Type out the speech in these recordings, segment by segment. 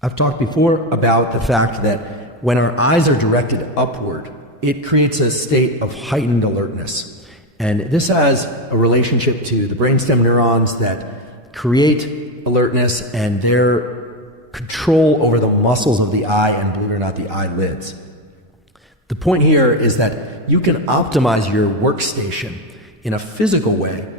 I've talked before about the fact that when our eyes are directed upward, it creates a state of heightened alertness. And this has a relationship to the brainstem neurons that create alertness and their control over the muscles of the eye and, believe it or not, the eyelids. The point here is that you can optimize your workstation in a physical way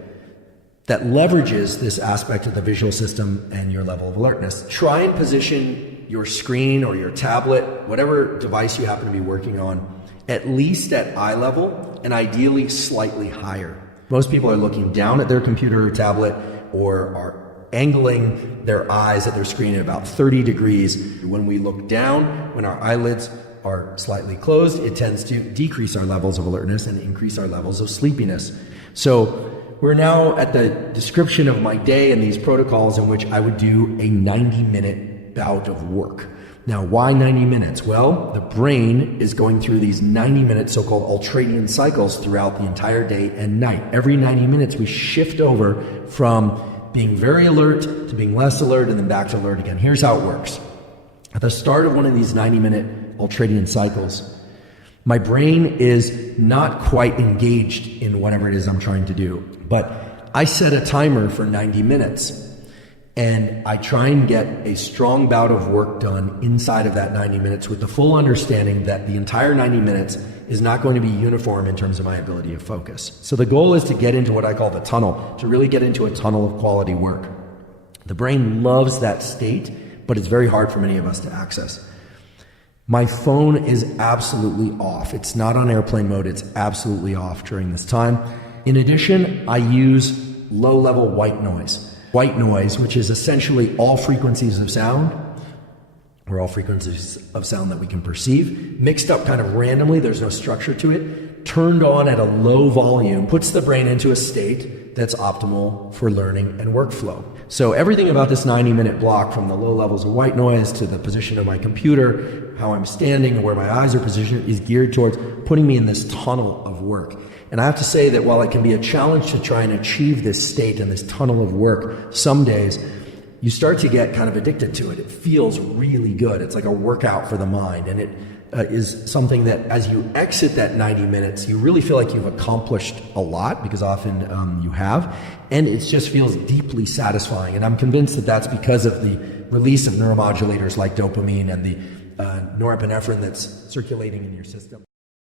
that leverages this aspect of the visual system and your level of alertness. Try and position your screen or your tablet, whatever device you happen to be working on, at least at eye level and ideally slightly higher. Most people are looking down at their computer or tablet or are angling their eyes at their screen at about 30 degrees. When we look down, when our eyelids are slightly closed, it tends to decrease our levels of alertness and increase our levels of sleepiness. So we're now at the description of my day and these protocols in which I would do a 90-minute bout of work. Now, why 90 minutes? Well, the brain is going through these 90-minute so-called ultradian cycles throughout the entire day and night. Every 90 minutes, we shift over from being very alert to being less alert and then back to alert again. Here's how it works. At the start of one of these 90-minute ultradian cycles, my brain is not quite engaged in whatever it is I'm trying to do, but I set a timer for 90 minutes and I try and get a strong bout of work done inside of that 90 minutes with the full understanding that the entire 90 minutes is not going to be uniform in terms of my ability to focus. So the goal is to get into what I call the tunnel, to really get into a tunnel of quality work. The brain loves that state, but it's very hard for many of us to access. My phone is absolutely off. It's not on airplane mode. It's absolutely off during this time. In addition, I use low-level white noise. White noise, which is essentially all frequencies of sound, or all frequencies of sound that we can perceive, mixed up kind of randomly, there's no structure to it, turned on at a low volume, puts the brain into a state that's optimal for learning and workflow. So everything about this 90-minute block, from the low levels of white noise to the position of my computer, how I'm standing, where my eyes are positioned, is geared towards putting me in this tunnel of work. And I have to say that while it can be a challenge to try and achieve this state and this tunnel of work, some days you start to get kind of addicted to it. It feels really good. It's like a workout for the mind. And it is something that as you exit that 90 minutes, you really feel like you've accomplished a lot, because often you have. And it just feels deeply satisfying. And I'm convinced that that's because of the release of neuromodulators like dopamine and the norepinephrine that's circulating in your system.